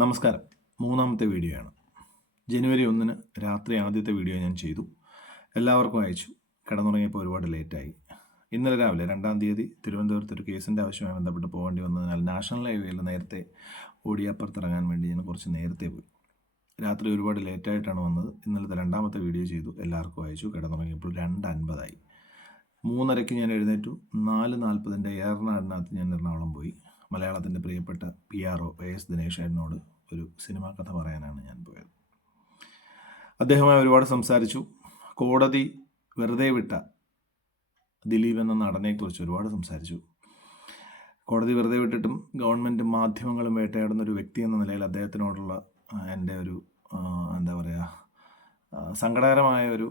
നമസ്കാരം. മൂന്നാമത്തെ വീഡിയോ ആണ്. ജനുവരി 1 രാത്രി ആദ്യത്തെ വീഡിയോ ഞാൻ ചെയ്തു. എല്ലാവർക്കും അയച്ചു. കിടന്നുറങ്ങിയപ്പോൾ ഒരുപാട് ലേറ്റായി. ഇന്നലെ രാവിലെ 2-ാം തീയതി തിരുവനന്തപുരത്ത് ഒരു കേസിൻ്റെ ആവശ്യമായി ബന്ധപ്പെട്ട് പോകേണ്ടി വന്നതിനാൽ നാഷണൽ ഹൈവേയിൽ നേരത്തെ ഓടി അപ്പുറത്തിറങ്ങാൻ വേണ്ടി ഞാൻ കുറച്ച് നേരത്തെ പോയി. രാത്രി ഒരുപാട് ലേറ്റായിട്ടാണ് വന്നത്. ഇന്നലത്തെ 2ാമത്തെ വീഡിയോ ചെയ്തു. എല്ലാവർക്കും അയച്ചു. കിടന്നുറങ്ങിയപ്പോൾ 2:50 3:30 ഞാൻ എഴുന്നേറ്റു. 4:40 ഏറനാടിനകത്ത് ഞാൻ എറണാകുളം പോയി. മലയാളത്തിൻ്റെ പ്രിയപ്പെട്ട PRO AS ദിനേശ് ചേട്ടനോട് ഒരു സിനിമാ കഥ പറയാനാണ് ഞാൻ പോയത്. അദ്ദേഹവുമായി ഒരുപാട് സംസാരിച്ചു. കോടതി വെറുതെ വിട്ട ദിലീപ് എന്ന നടനെക്കുറിച്ച് ഒരുപാട് സംസാരിച്ചു. കോടതി വെറുതെ വിട്ടിട്ടും ഗവൺമെൻറ് മാധ്യമങ്ങളും വേട്ടയാടുന്ന ഒരു വ്യക്തി എന്ന നിലയിൽ അദ്ദേഹത്തിനോടുള്ള എൻ്റെ ഒരു സങ്കടകരമായ ഒരു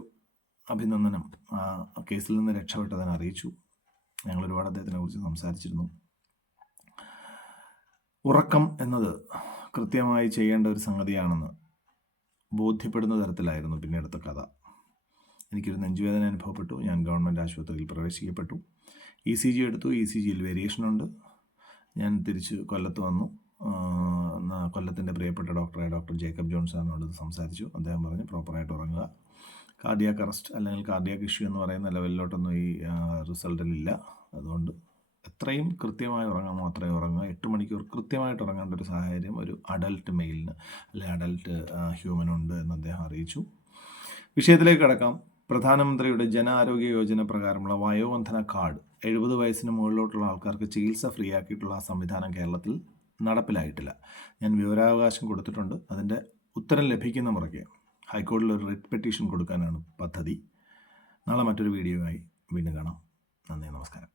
അഭിനന്ദനം ആ കേസിൽ നിന്ന് രക്ഷപ്പെട്ടതിനെ അറിയിച്ചു. ഞങ്ങൾ ഒരുപാട് അദ്ദേഹത്തിനെ കുറിച്ച് സംസാരിച്ചിരുന്നു. ഉറക്കം എന്നത് കൃത്യമായി ചെയ്യേണ്ട ഒരു സംഗതിയാണെന്ന് ബോധ്യപ്പെടുന്ന തരത്തിലായിരുന്നു പിന്നീടത്തെ കഥ. എനിക്കൊരു നെഞ്ചുവേദന അനുഭവപ്പെട്ടു. ഞാൻ ഗവൺമെൻറ് ആശുപത്രിയിൽ പ്രവേശിക്കപ്പെട്ടു. ECG എടുത്തു. ECGയിൽ വേരിയേഷനുണ്ട്. ഞാൻ തിരിച്ച് കൊല്ലത്ത് വന്നു. കൊല്ലത്തിൻ്റെ പ്രിയപ്പെട്ട ഡോക്ടർ ജേക്കബ് ജോൺ സാറിനോട് സംസാരിച്ചു. അദ്ദേഹം പറഞ്ഞു പ്രോപ്പറായിട്ട് ഉറങ്ങുക. കാർഡിയാക് അറസ്റ്റ് അല്ലെങ്കിൽ കാർഡിയാക് ഇഷ്യൂ എന്ന് പറയുന്ന ലെവലിലോട്ടൊന്നും ഈ റിസൾട്ടിലില്ല. അതുകൊണ്ട് എത്രയും കൃത്യമായി ഉറങ്ങാമോ അത്രയും ഉറങ്ങുക. 8 മണിക്കൂർ കൃത്യമായിട്ട് ഉറങ്ങേണ്ട ഒരു സാഹചര്യം ഒരു അഡൽട്ട് മെയിലിന് അല്ലെങ്കിൽ അഡൽട്ട് ഹ്യൂമനുണ്ട് എന്ന് അദ്ദേഹം അറിയിച്ചു. വിഷയത്തിലേക്ക് കടക്കാം. പ്രധാനമന്ത്രിയുടെ ജന ആരോഗ്യ യോജന പ്രകാരമുള്ള വയോബന്ധന കാർഡ് 70 വയസ്സിന് മുകളിലോട്ടുള്ള ആൾക്കാർക്ക് ചികിത്സ ഫ്രീ ആക്കിയിട്ടുള്ള ആ സംവിധാനം കേരളത്തിൽ നടപ്പിലായിട്ടില്ല. ഞാൻ വിവരാവകാശം കൊടുത്തിട്ടുണ്ട്. അതിൻ്റെ ഉത്തരം ലഭിക്കുന്ന മുറയ്ക്ക് ഹൈക്കോടതിയിൽ ഒരു റിട്ട് പെറ്റീഷൻ കൊടുക്കാനാണ് പദ്ധതി. നാളെ മറ്റൊരു വീഡിയോയുമായി വീണ്ടും കാണാം. നന്ദി, നമസ്കാരം.